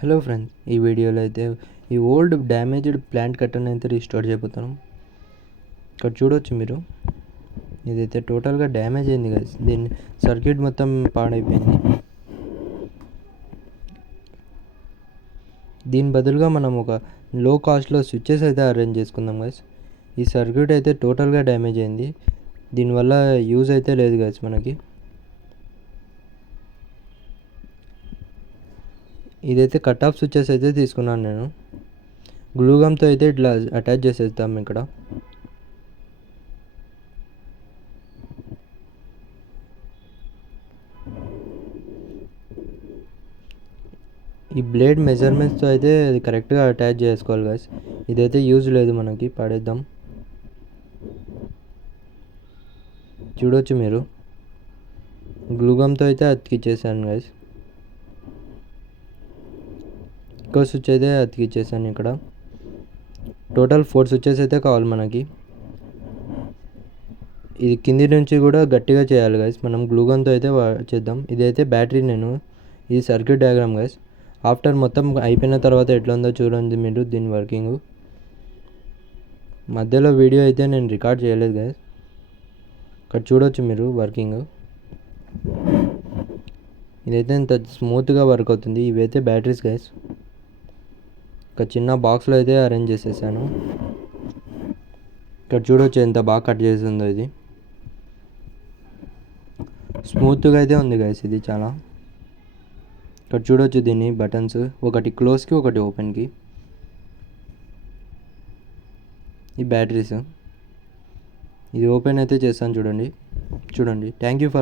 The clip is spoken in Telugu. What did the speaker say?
హలో ఫ్రెండ్స్, ఈ వీడియోలో అయితే ఈ ఓల్డ్ డ్యామేజ్డ్ ప్లాంట్ కట్టర్ని అయితే రీస్టోర్ చేయబోతున్నాం. ఇక్కడ చూడవచ్చు మీరు, ఇదైతే టోటల్గా డ్యామేజ్ అయింది కదా. దీని సర్క్యూట్ మొత్తం పాడైపోయింది. దీని బదులుగా మనం ఒక లో కాస్ట్లో స్విచ్చెస్ అయితే అరేంజ్ చేసుకుందాం గైస్. ఈ సర్క్యూట్ అయితే టోటల్గా డ్యామేజ్ అయింది. దీనివల్ల యూజ్ అయితే లేదు గైస్ మనకి. ఇదైతే కట్ ఆఫ్ స్విచ్చెస్ అయితే తీసుకున్నాను నేను. గ్లూగమ్తో అయితే ఇట్లా అటాచ్ చేసేద్దాం ఇక్కడ. ఈ బ్లేడ్ మెజర్మెంట్స్తో అయితే అది కరెక్ట్గా అటాచ్ చేసుకోవాలి గాయస్. ఇదైతే యూజ్ లేదు మనకి, పడేద్దాం. చూడొచ్చు మీరు, గ్లూగమ్తో అయితే అతికిచ్చేసాను గాయస్. ఇంకో స్విచ్ అయితే అతికిచ్చేసాను ఇక్కడ. టోటల్ 4 స్విచ్చెస్ అయితే కావాలి మనకి. ఇది కింది నుంచి కూడా గట్టిగా చేయాలి గైస్. మనం గ్లూగన్తో అయితే చేద్దాం. ఇదైతే బ్యాటరీ, ఇది సర్క్యూట్ డయాగ్రామ్ గైస్. ఆఫ్టర్ మొత్తం అయిపోయిన తర్వాత ఎట్లా ఉందో చూడండి మీరు దీని వర్కింగ్. మధ్యలో వీడియో అయితే నేను రికార్డ్ చేయలేదు గైస్. ఇక్కడ చూడవచ్చు మీరు వర్కింగ్. ఇదైతే ఇంత స్మూత్గా వర్క్ అవుతుంది. ఇవైతే బ్యాటరీస్ గైస్. ఒక చిన్న బాక్స్లో అయితే అరేంజ్ చేసేసాను. ఇక్కడ చూడవచ్చు ఎంత బాగా కట్ చేస్తుందో. ఇది స్మూత్గా అయితే ఉంది గైస్ ఇది చాలా. ఇక్కడ చూడవచ్చు దీన్ని బటన్స్, ఒకటి క్లోజ్కి ఒకటి ఓపెన్కి. ఈ బ్యాటరీస్, ఇది ఓపెన్ అయితే చేస్తాను చూడండి. Thank you for